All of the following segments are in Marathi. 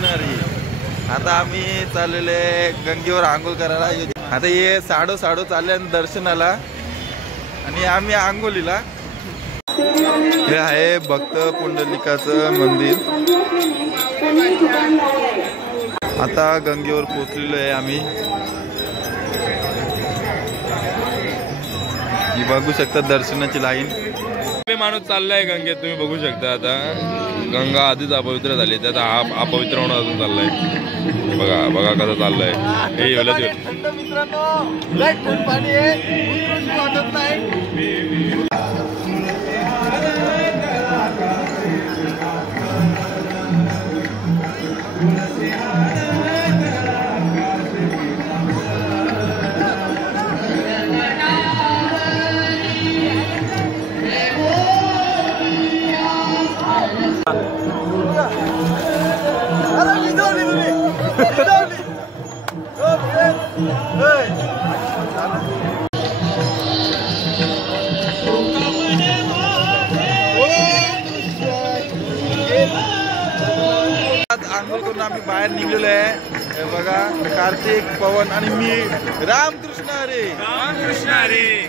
कृष्णारी। आता आम्ही चाललेले गंगेवर आंघोळ करायला। आता हे साडो चालले दर्शनाला आणि आम्ही आंघोलीला। हे आहे भक्त पुंडलिकाचं मंदिर। आता गंगेवर पोहोचलेलो आहे आम्ही। ही बघू शकता दर्शनाची लाईन। माणूस चाललाय गंगेत, तुम्ही बघू शकता। आता गंगा आधीच अपवित्र झाली, आता हा अपवित्र होणं अजून चाललाय। बघा बघा कसं चाललंय। आंघोळ करून आम्ही बाहेर निघलेलो आहे। बघा कार्तिक, पवन आणि मी। रामकृष्ण हरी, रामकृष्ण हरी।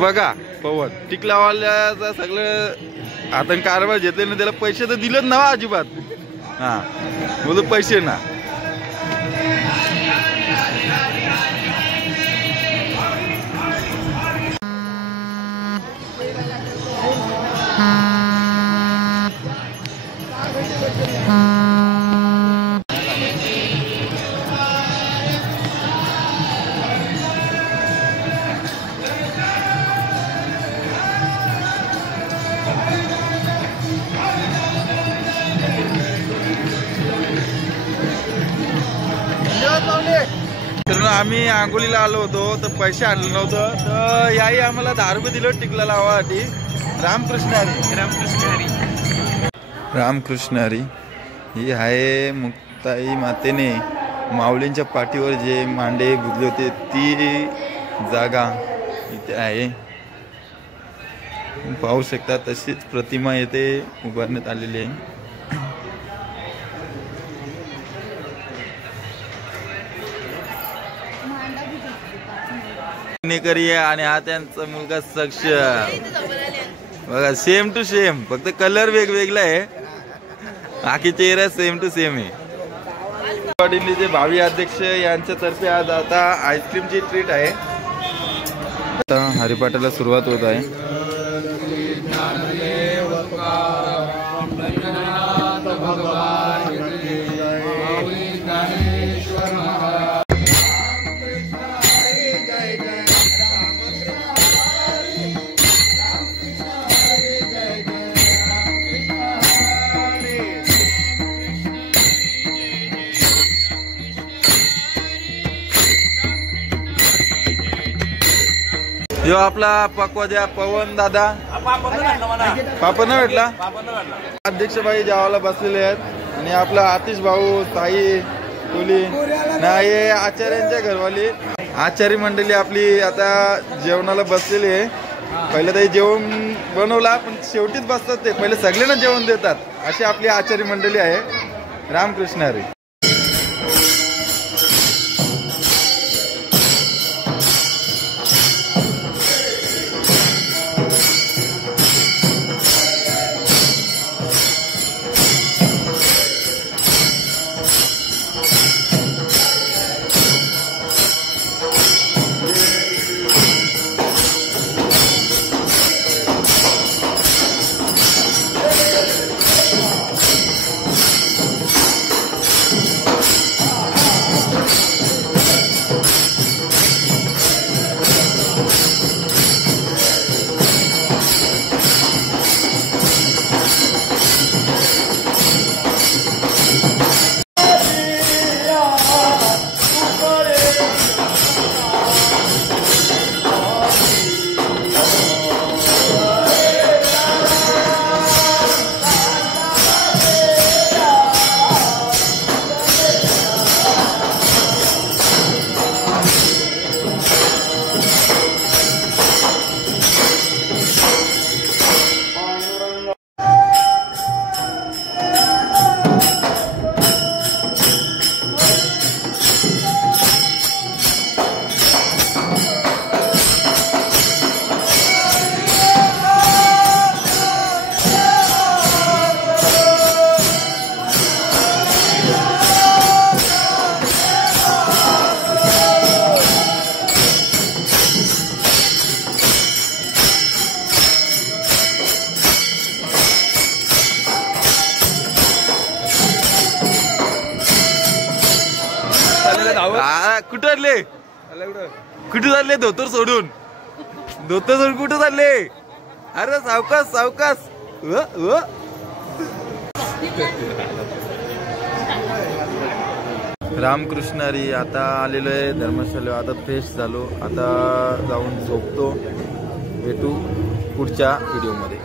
बघा पवन टिकलावाल्याचा सगळं आता कारभार घेतले ना, त्याला पैसे तर दिलेच ना अजिबात। हा बोल पैसे ना। तर आम्ही आंघोलीला आलो होतो तर पैसे आणले नव्हतं, तर याही आम्हाला 10 रुपये दिले टिकला लावासाठी। रामकृष्ण हरी, रामकृष्ण हरी, रामकृष्ण हरी। ही आहे मुक्ताई मातेने माऊलींच्या पाठीवर जे मांडे बुजले होते ती जागा इथे आहे। पाहू शकता तशीच प्रतिमा येथे उभारण्यात आलेली आहे। नेकरी आणि हा त्यांचा मुलगा सक्ष। बघा सेम टू सेम, फक्त कलर वेगवेगळा आहे, बाकी चेहरा सेम टू सेम आहे। पाटीलचे भावी अध्यक्ष यांच्यातर्फे आज आता आईस्क्रीमची ट्रीट आहे। आता हरिपाठाला सुरुवात होत आहे। जो आपला पक्वाद्या पवन दादा पापड न भेटला, अध्यक्ष भाई जेवायला बसलेले आहेत आणि आपला आतिश भाऊ, ताई, कोली ना हे आचार्यांच्या घरवाली आचार्य मंडळी आपली आता जेवणाला बसलेली आहे। पहिले ते जेवण बनवला पण शेवटीच बसतात ते, पहिले सगळ्यांना जेवण देतात, अशी आपली आचार्य मंडळी आहे। रामकृष्ण हरी। कुठे चालले कुठे चालले धोतर सोडून कुठे चालले अरे सावकाश सावकाश रामकृष्णारी आता आलेलो आहे धर्मशाला आता फ्रेश झालो आता जाऊन झोपतो भेटू पुढच्या व्हिडिओ मध्ये